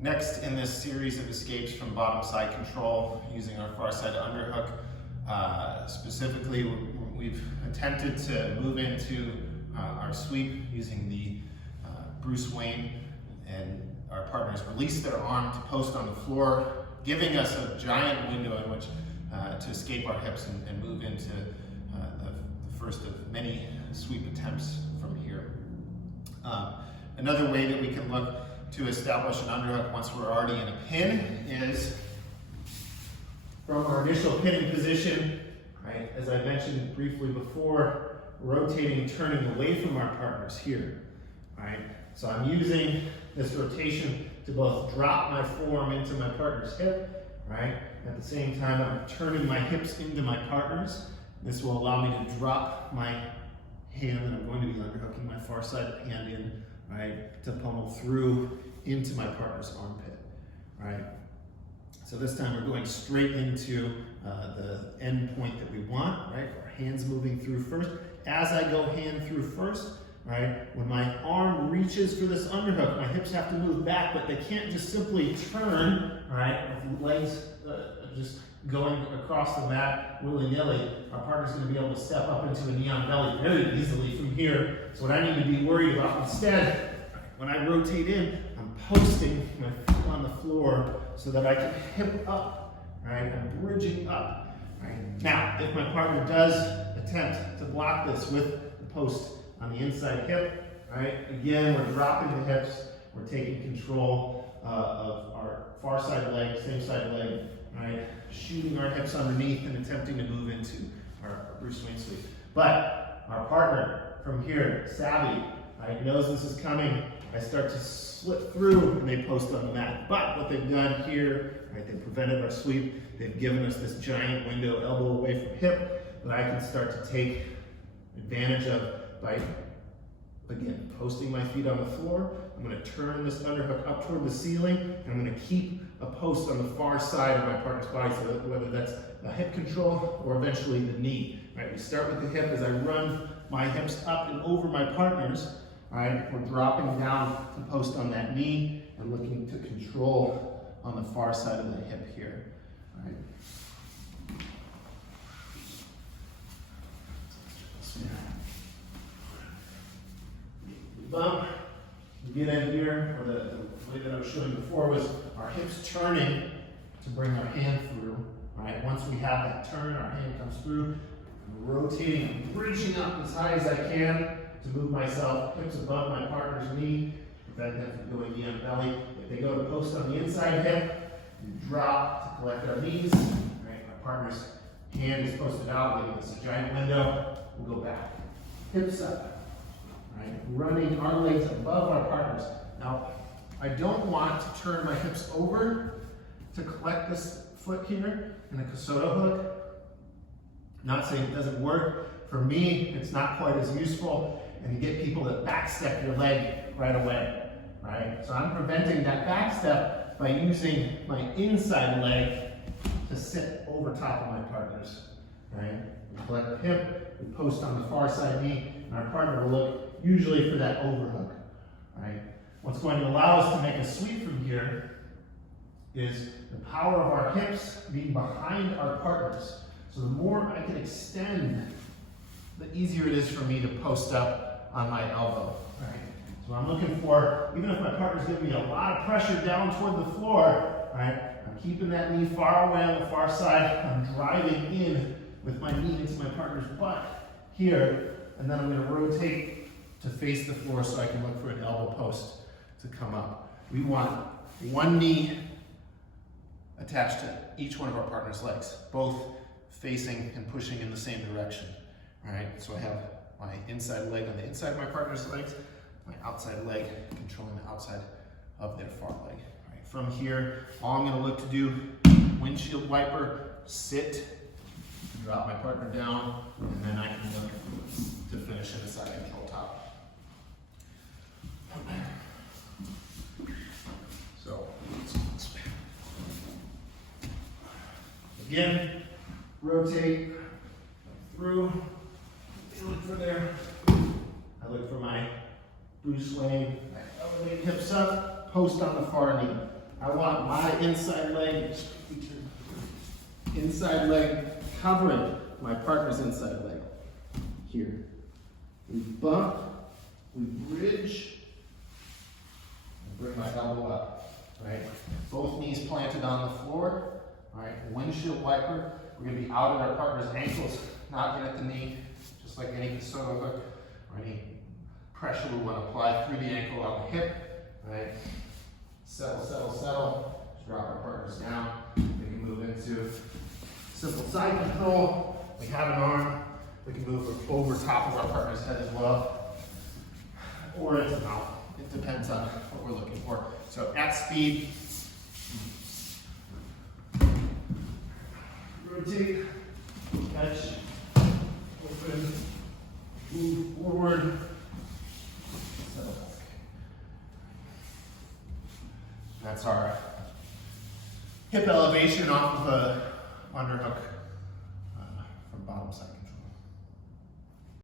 Next in this series of escapes from bottom side control using our far side underhook, specifically we've attempted to move into our sweep using the Bruce Wayne, and our partners release their arm to post on the floor, giving us a giant window in which to escape our hips and move into the first of many sweep attempts from here. Another way that we can look to establish an underhook once we're already in a pin is from our initial pinning position, right? As I mentioned briefly before, rotating and turning away from our partners here, right? So I'm using this rotation to both drop my forearm into my partner's hip, right? At the same time, I'm turning my hips into my partners. This will allow me to drop my hand that I'm going to be underhooking my far side hand in, right, to pummel through into my partner's armpit, right? So this time we're going straight into the end point that we want, right? Our hands moving through first. As I go hand through first, right, when my arm reaches for this underhook, my hips have to move back, but they can't just simply turn, right, with legs just going across the mat willy-nilly. Our partner's going to be able to step up into a knee on belly very easily from here. So what I need to be worried about instead, when I rotate in, I'm posting my foot on the floor so that I can hip up, right? I'm bridging up, right? Now, if my partner does attempt to block this with the post on the inside hip, right? Again, we're dropping the hips, we're taking control of our far side leg, same side leg, right? Shooting our hips underneath and attempting to move into our Bruce Wayne sweep. But our partner from here, savvy, right, knows this is coming. I start to slip through and they post on the mat. But what they've done here, right, they prevented our sweep. They've given us this giant window, elbow away from hip, that I can start to take advantage of by, again, posting my feet on the floor. I'm going to turn this underhook up toward the ceiling, and I'm going to keep a post on the far side of my partner's body, so that whether that's a hip control or eventually the knee. Right? We start with the hip as I run my hips up and over my partner's. Right? We're dropping down to post on that knee and looking to control on the far side of the hip here. Right? Bump, we get in here, or the way that I was showing before was our hips turning to bring our hand through. Right? Once we have that turn, our hand comes through, I'm rotating and bridging up as high as I can to move myself, hips above my partner's knee, prevent them from going knee on belly. If they go to post on the inside hip, you drop to collect our knees. Right? My partner's hand is posted out, giving us a giant window. We'll go back. Hips up. Right? Running our legs above our partners. Now, I don't want to turn my hips over to collect this foot here in a Kosoto hook. Not saying it doesn't work. For me, it's not quite as useful, and you get people that backstep your leg right away, right? So I'm preventing that backstep by using my inside leg to sit over top of my partner's, right? We collect the hip, we post on the far side knee, and our partner will look usually for that overhook, right? What's going to allow us to make a sweep from here is the power of our hips being behind our partners. So the more I can extend, the easier it is for me to post up on my elbow, right? So I'm looking for, even if my partner's giving me a lot of pressure down toward the floor, right? I'm keeping that knee far away on the far side. I'm driving in with my knee into my partner's butt here, and then I'm going to rotate to face the floor so I can look for an elbow post to come up. We want one knee attached to each one of our partner's legs, both facing and pushing in the same direction. All right, so I have my inside leg on the inside of my partner's legs, my outside leg controlling the outside of their far leg. All right, from here, all I'm going to look to do, windshield wiper, sit, drop my partner down, and then I can look to finish in the side control top. So, again, rotate through. I look for there. I look for my Bruce Wayne. I elevate hips up, post on the far knee. I want my inside leg covering my partner's inside leg. Here. We bump, we bridge, and bring my elbow up, right? Both knees planted on the floor, all right? Windshield wiper. We're gonna be out at our partner's ankles, not in at the knee, just like any soda hook or any pressure we want to apply through the ankle on the hip, right? Settle, settle, settle. Just drop our partners down. We can move into simple side control. We have an arm. We can move over top of our partner's head as well, or into mouth. It depends on what we're looking for. So at speed, rotate, catch, open, move forward, settle back. That's our hip elevation off of a underhook